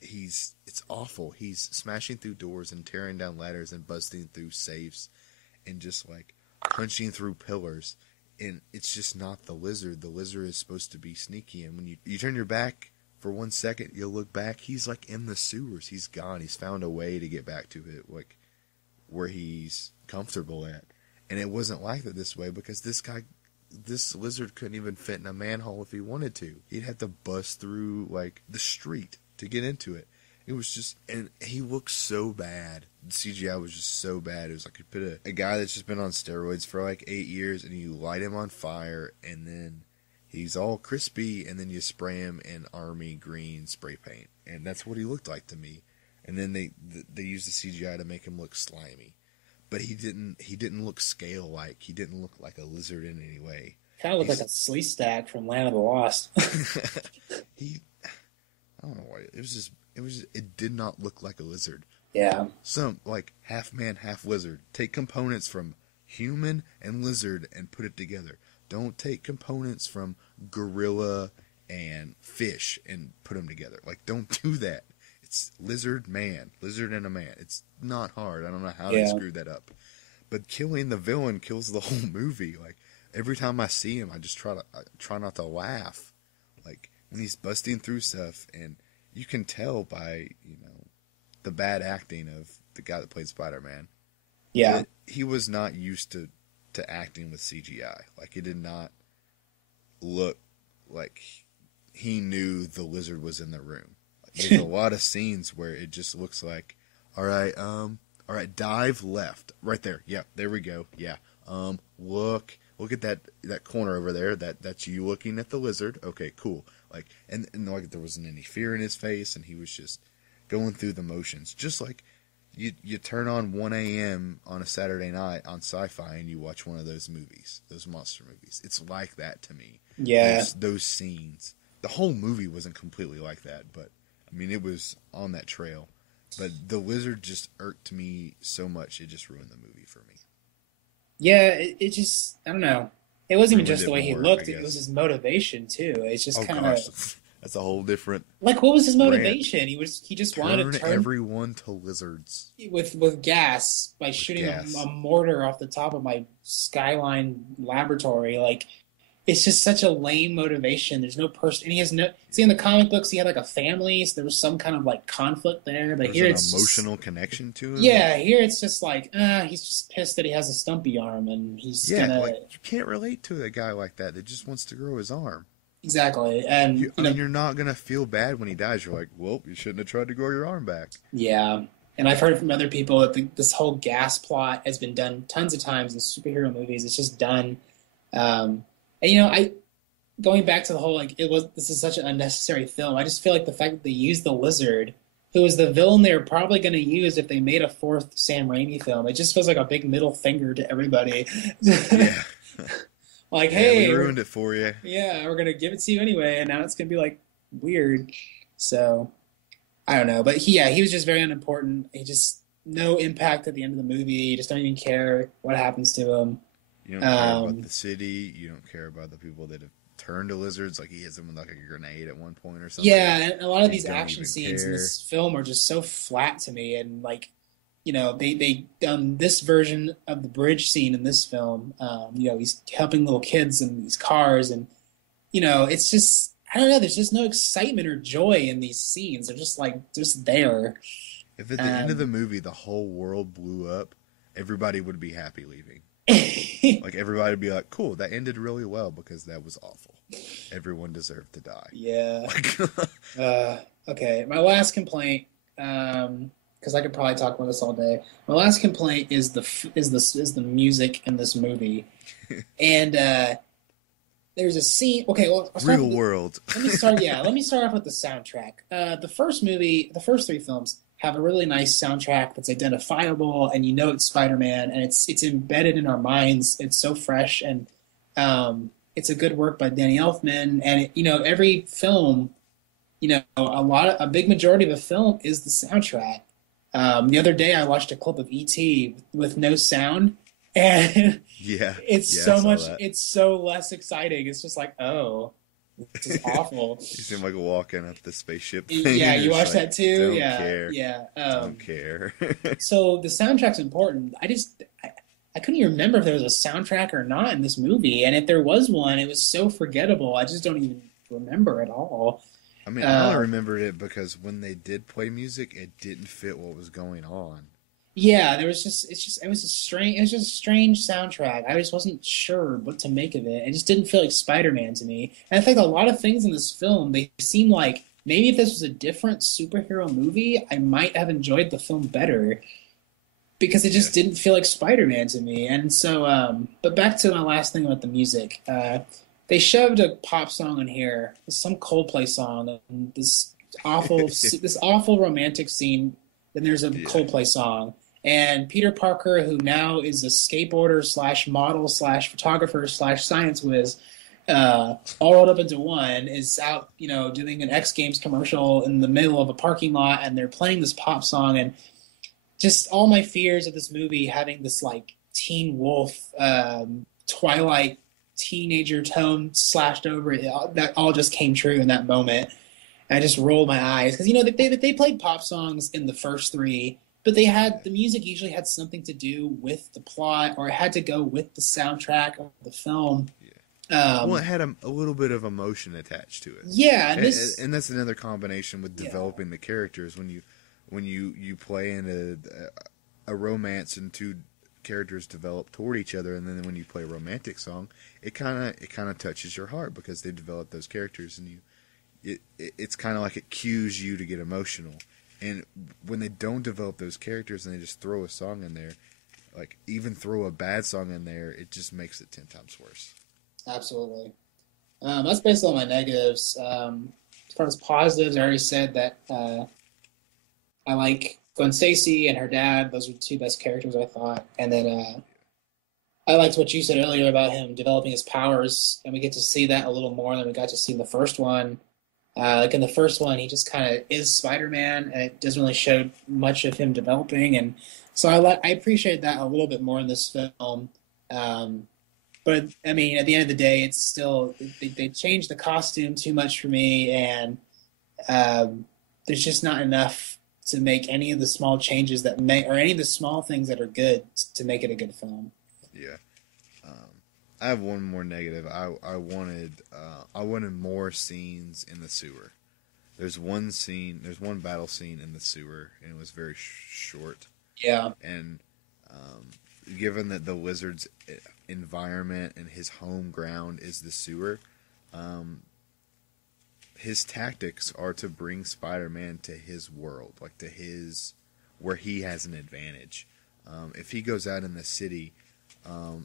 and it's awful. He's smashing through doors and tearing down ladders and busting through safes and just like punching through pillars. And it's just not the Lizard. The Lizard is supposed to be sneaky, and when you turn your back for 1 second, you'll look back. He's like in the sewers. He's gone. He's found a way to get back to it, like where he's comfortable at. And it wasn't like that this way because this Lizard couldn't even fit in a manhole if he wanted to. He'd have to bust through like the street to get into it. It was just, and he looked so bad. The CGI was just so bad. It was like you put a guy that's just been on steroids for like 8 years and you light him on fire and then he's all crispy and then you spray him in army green spray paint. And that's what he looked like to me. And then they used the CGI to make him look slimy. But he didn't look scale-like. He didn't look like a lizard in any way. Kind of looked like a Sleestack from Land of the Lost. I don't know why. It did not look like a lizard. Yeah. Some, like, half man, half lizard. Take components from human and lizard and put it together. Don't take components from gorilla and fish and put them together. Like, don't do that. It's lizard, man. Lizard and a man. It's not hard. I don't know how they screwed that up. But killing the villain kills the whole movie. Like, every time I see him, I just try not to laugh. Like, when he's busting through stuff, and you can tell by, the bad acting of the guy that played Spider-Man. Yeah. He was not used to acting with CGI. Like, it did not look like he knew the lizard was in the room. There's a lot of scenes where it just looks like, all right, dive left, right there. Yeah, there we go. Yeah. Look at that corner over there. That's you looking at the lizard. Okay, cool. Like, and like there wasn't any fear in his face, and he was just going through the motions, just like you turn on 1 a.m. on a Saturday night on Sci-Fi and you watch one of those movies, those monster movies. It's like that to me. Yeah. Those scenes. The whole movie wasn't completely like that, but I mean, it was on that trail. But the lizard just irked me so much, it just ruined the movie for me. Yeah, it just, I don't know. It wasn't even just the way he looked. I It was his motivation, too. It's just kind of... That's a whole different... Like, what was his motivation? He just wanted to turn everyone to lizards. With gas by shooting a mortar off the top of my Skyline laboratory. Like, it's just such a lame motivation. There's no person... And he has no... See, in the comic books, he had, like, a family, so there was some kind of, like, conflict there. But here it's an emotional connection to him? Yeah, here it's just like, he's just pissed that he has a stumpy arm, and he's gonna... like, you can't relate to a guy like that just wants to grow his arm. Exactly, and... you're not going to feel bad when he dies. You're like, well, you shouldn't have tried to grow your arm back. Yeah, and I've heard from other people that this whole gas plot has been done tons of times in superhero movies. It's just done... and, going back to the whole, like, this is such an unnecessary film. I just feel like the fact that they used the lizard, who was the villain they were probably going to use if they made a fourth Sam Raimi film, it just feels like a big middle finger to everybody. Yeah. Like, hey, we ruined it for you. Yeah, we're going to give it to you anyway, and now it's going to be, like, weird. So, I don't know. But, he was just very unimportant. He just, no impact at the end of the movie. You just don't even care what happens to him. You don't care about the city. You don't care about the people that have turned to lizards. Like, he hits them with, like, a grenade at one point or something. Yeah, and a lot of these action scenes in this film are just so flat to me, and, like, they done this version of the bridge scene in this film. He's helping little kids in these cars, and it's just, I don't know. There's just no excitement or joy in these scenes. They're just like there. If at the end of the movie the whole world blew up, everybody would be happy leaving. Like, everybody would be like, "Cool, that ended really well because that was awful. Everyone deserved to die." Yeah. Okay, my last complaint. Because I could probably talk about this all day. My last complaint is the music in this movie, and there's a scene. Okay, well, real world. Let me start off with the soundtrack. The first three films have a really nice soundtrack that's identifiable, and it's Spider-Man, and it's embedded in our minds. It's so fresh, and it's a good work by Danny Elfman. And every film, a big majority of a film is the soundtrack. The other day I watched a clip of E.T. with no sound, and it's so less exciting. It's just like, oh, This is awful. You seem like walking up the spaceship thing, Yeah, and you're you just watched like, that too? don't Yeah, care, yeah. don't care. So the soundtrack's important. I couldn't even remember if there was a soundtrack or not in this movie, and if there was one, it was so forgettable. I just don't even remember at all. I mean, I only Um, remembered it because when they did play music, it didn't fit what was going on. yeah, there was it was just a strange soundtrack. I just wasn't sure what to make of it. It just didn't feel like Spider-Man to me. And I think a lot of things in this film, they seem like maybe if this was a different superhero movie, I might have enjoyed the film better because it Yeah, just didn't feel like Spider-Man to me. And so, but back to my last thing about the music. They shoved a pop song in here, some Coldplay song, and this awful romantic scene. Then there's a yeah, Coldplay song, and Peter Parker, who now is a skateboarder slash model slash photographer slash science whiz, all rolled up into one, is out, doing an X Games commercial in the middle of a parking lot, and they're playing this pop song, and just all my fears of this movie having this like Teen Wolf, Twilight teenager tone slashed over it, that all just came true in that moment. I just rolled my eyes because they played pop songs in the first three, but yeah, the music usually had something to do with the plot or it had to go with the soundtrack of the film. yeah. Well, it Um, had a little bit of emotion attached to it, yeah, and and, this and that's another combination with yeah developing the characters. When you play in a romance and two characters develop toward each other, and then when you play a romantic song, it kind of touches your heart because they develop those characters, and it's kind of like it cues you to get emotional. And when they don't develop those characters and they just throw a song in there, like even throw a bad song in there, it just makes it 10 times worse. absolutely. That's basically all my negatives. As far as positives, I already said that I like Gwen Stacy and her dad. Those were the two best characters I thought. And then I liked what you said earlier about him developing his powers, and we get to see that a little more than we got to see in the first one. Like in the first one, he just kind of is Spider-Man, and it doesn't really show much of him developing. And so I appreciate that a little bit more in this film. Um, but I mean, at the end of the day, it's still they changed the costume too much for me, and there's just not enough to make any of the small changes that may or any of the small things that are good to make it a good film. Yeah. I have one more negative. I wanted more scenes in the sewer. There's one battle scene in the sewer, and it was very short. Yeah, And given that the lizard's environment and his home ground is the sewer, um, his tactics are to bring Spider-Man to his world, like to his where he has an advantage. If he goes out in the city,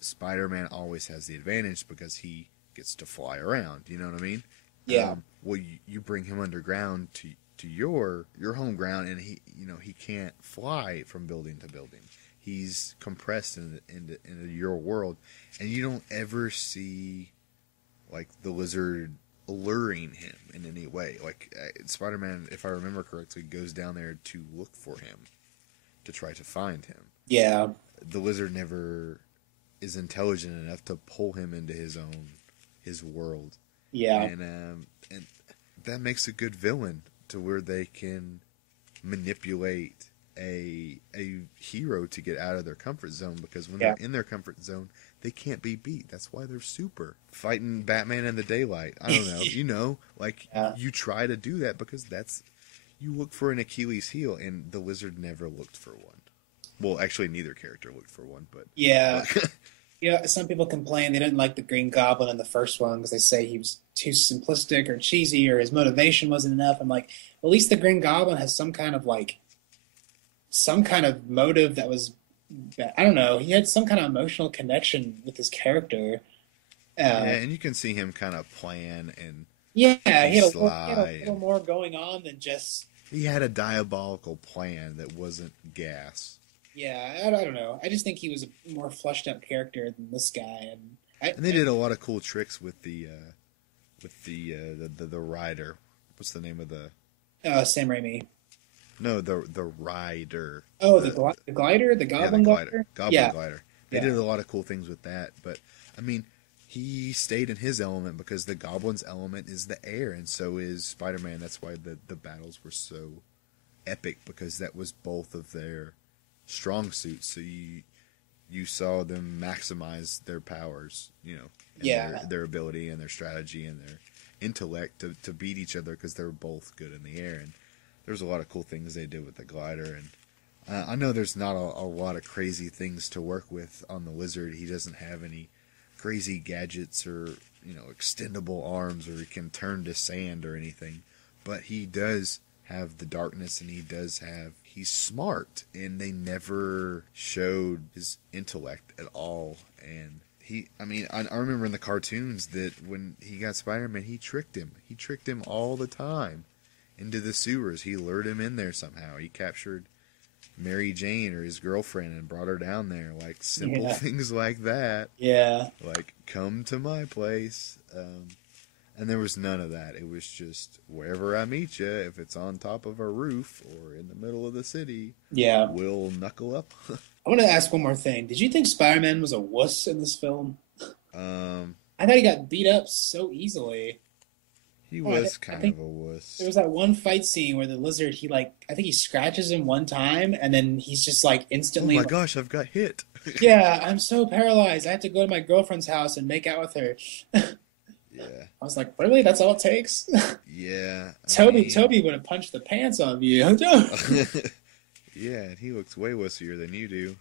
Spider-Man always has the advantage because he gets to fly around. You know what I mean? yeah, Well, you bring him underground to your home ground, and he can't fly from building to building. He's compressed into your world, and you don't ever see like the lizard luring him in any way. Like Spider-Man, if I remember correctly, goes down there to look for him, to try to find him. yeah, The lizard never is intelligent enough to pull him into his world, yeah, and that makes a good villain to where they can manipulate a hero to get out of their comfort zone, because when yeah, they're in their comfort zone, they can't be beat. That's why they're super. Fighting Batman in the daylight. I don't know. Like yeah, you try to do that because you look for an Achilles heel, and the lizard never looked for one. Well, actually, neither character looked for one, yeah. but Yeah, some people complain they didn't like the Green Goblin in the first one because they say he was too simplistic or cheesy or his motivation wasn't enough. I'm like, at least the Green Goblin has some kind of motive that was, I don't know, he had some kind of emotional connection with his character. yeah, Uh, and you can see him kind of plan and yeah, be he had a sly, little and more going on than just, he had a diabolical plan that wasn't gas. yeah, I don't know. I just think he was a more fleshed out character than this guy. And And they did a lot of cool tricks with the rider. What's the name of the? Sam Raimi. No, the rider. Oh, The the glider, the Yeah, the Goblin glider, glider. Goblin Yeah, glider. They yeah, did a lot of cool things with that. But I mean, he stayed in his element because the Goblin's element is the air, and so is Spider-Man. That's why the battles were so epic, because that was both of their strong suits. So you saw them maximize their powers, and their ability and their strategy and their intellect to beat each other, because they were both good in the air. And there's a lot of cool things they did with the glider. And I know there's not a lot of crazy things to work with on the Lizard. He doesn't have any crazy gadgets or extendable arms, or he can turn to sand or anything. But he does have the darkness, and he's smart, and they never showed his intellect at all. And I remember in the cartoons that when he got Spider-Man, he tricked him all the time into the sewers. He lured him in there somehow. He captured Mary Jane, or his girlfriend, and brought her down there. Like, simple things like that. Yeah. Like, come to my place. And there was none of that. It was just, wherever I meet you, if it's on top of a roof or in the middle of the city, we'll knuckle up. I want to ask one more thing. Did you think Spider-Man was a wuss in this film? I thought he got beat up so easily. He was kind of a wuss. There was that one fight scene where the Lizard, I think he scratches him one time, and then he's just instantly... Oh my gosh, I've got hit. Yeah, I'm so paralyzed. I have to go to my girlfriend's house and make out with her. Yeah. I was like, really? That's all it takes? Yeah. Toby would have punched the pants off you. Yeah, and he looks way wussier than you do.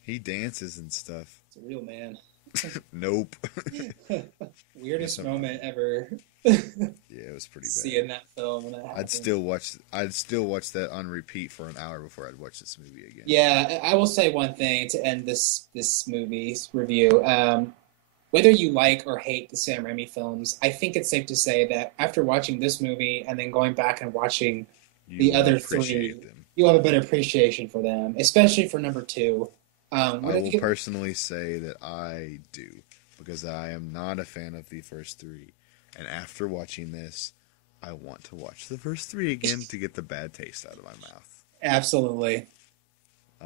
He dances and stuff. It's a real man. Nope. Weirdest moment ever. Yeah, it was pretty bad. Seeing that film when that happened. I'd still watch that on repeat for an hour before I'd watch this movie again. Yeah, I will say one thing to end this movie's review. Whether you like or hate the Sam Raimi films, I think it's safe to say that after watching this movie and then going back and watching the other three, you'll have a better appreciation for them, especially for number 2. I will personally say that I do, because I am not a fan of the first 3. And after watching this, I want to watch the first 3 again to get the bad taste out of my mouth. Absolutely.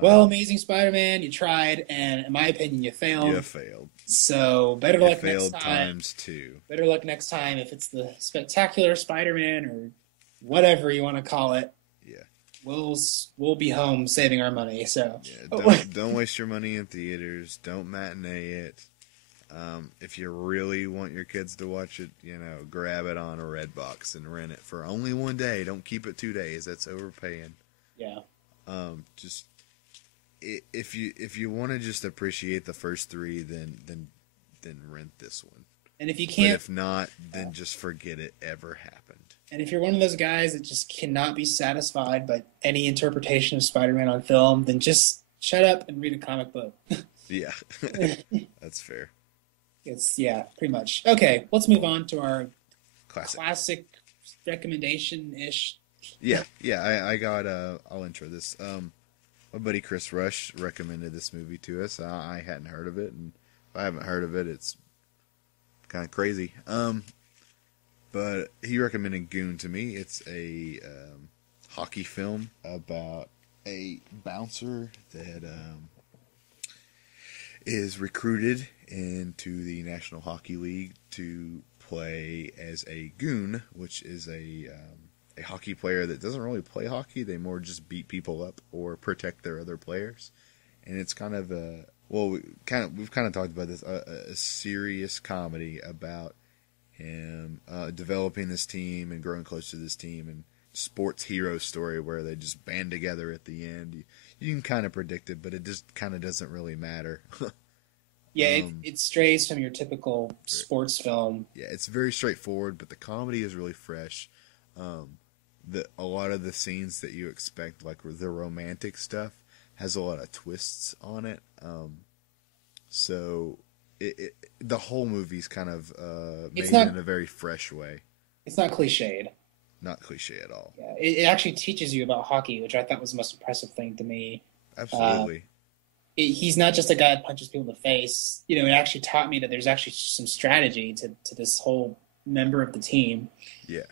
Well, Amazing Spider-Man, you tried, and in my opinion, you failed. You failed. So, better luck next time. Times 2. Better luck next time if it's the Spectacular Spider-Man or whatever you want to call it. Yeah. We'll be home saving our money, so. Yeah, don't waste your money in theaters. Don't matinee it. If you really want your kids to watch it, grab it on a Redbox and rent it for only one day. Don't keep it 2 days. That's overpaying. Yeah. Just if you want to just appreciate the first 3, then rent this one. And if you can't, but if not, then just forget it ever happened. And if you're one of those guys that just cannot be satisfied by any interpretation of Spider-Man on film, then just shut up and read a comic book. Yeah, that's fair. Pretty much. Okay, let's move on to our classic recommendation-ish. Yeah, I got, I'll intro this. My buddy Chris Rush recommended this movie to us. I hadn't heard of it, and if I haven't heard of it, it's kind of crazy. But he recommended Goon to me. It's a hockey film about a bouncer that is recruited into the National Hockey League to play as a goon, which is a hockey player that doesn't really play hockey. They more just beat people up or protect their other players. And it's kind of we've kind of talked about this, a serious comedy about him developing this team and growing close to this team, and sports hero story where they just band together at the end. You can kind of predict it, but it just kind of doesn't really matter. Yeah, it strays from your typical sports film. Yeah, it's very straightforward, but the comedy is really fresh. A lot of the scenes that you expect, like the romantic stuff, has a lot of twists on it. So the whole movie's kind of made in a very fresh way. It's not cliched. Not cliche at all. Yeah, it actually teaches you about hockey, which I thought was the most impressive thing to me. Absolutely. He's not just a guy that punches people in the face. It actually taught me that there's actually some strategy to this whole member of the team. Yeah.